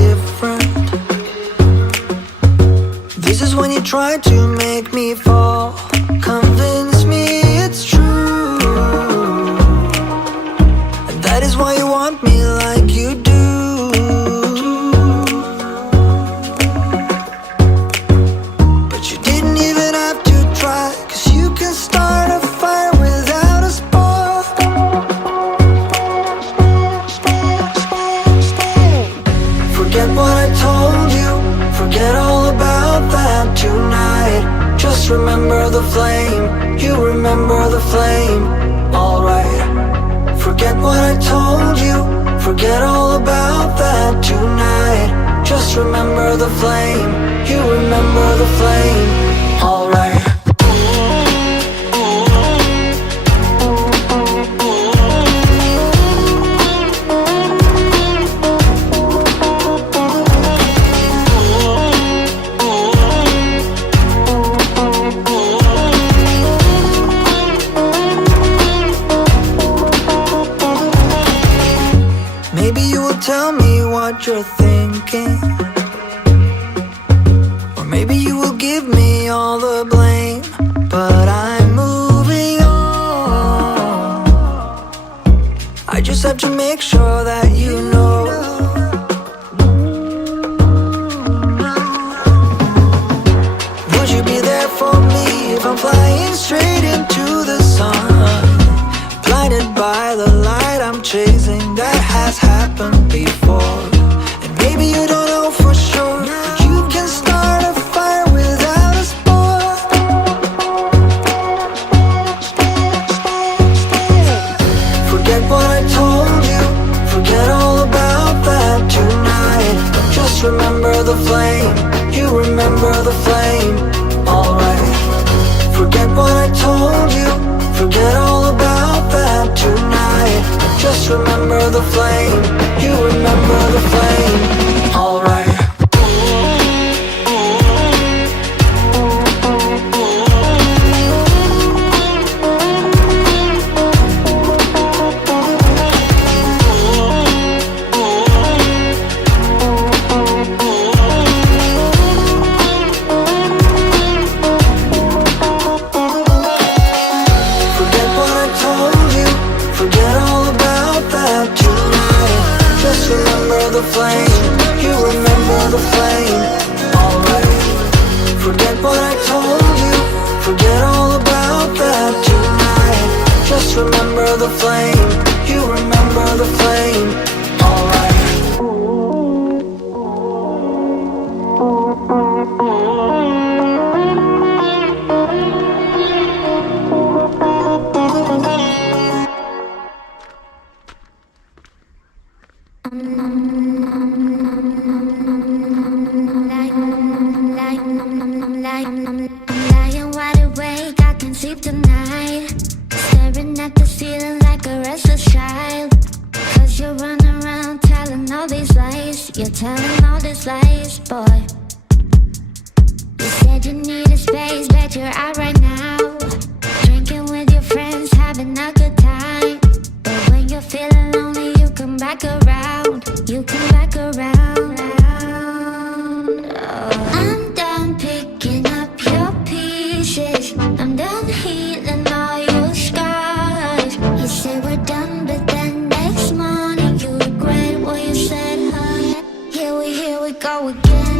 different. This is when you try to make me fall. Convince me it's true, and that is why you want me like you do. But you didn't even have to try, 'cause you can start a fire without a spark. Forget what I told you, forget all about that tonight. Just remember the flame, you remember the flame, alright. Forget what I told you, forget all about that tonight. Just remember the flame, you remember the flame, alright. Maybe you will tell me what you're thinking, or maybe you will give me all the blame. But I'm moving on. I just have to make sure that you know. Would you be there for me if I'm flying straight into the sun? Blinded by the light I'm chasing, that has happened before. And maybe you don't know for sure, but you can start a fire without a spark. Forget what I told you, forget all about that tonight. Just remember the flame, you remember the flame, alright. Forget what I told you, forget all about that tonight. Just remember the flame, you remember the flame, alright. The flame, you remember the flame, alright. Forget what I told you, forget all about that tonight. Just remember the flame, you remember the flame, alright. You're telling all these lies, boy. You said you needed space, but you're out right now, drinking with your friends, having a good time. But when you're feeling lonely, you come back around. You come back around. Oh. I'm done picking up your pieces, I'm done healing all your scars. You say we're done, but then next morning you regret what you said, huh? Here we go again.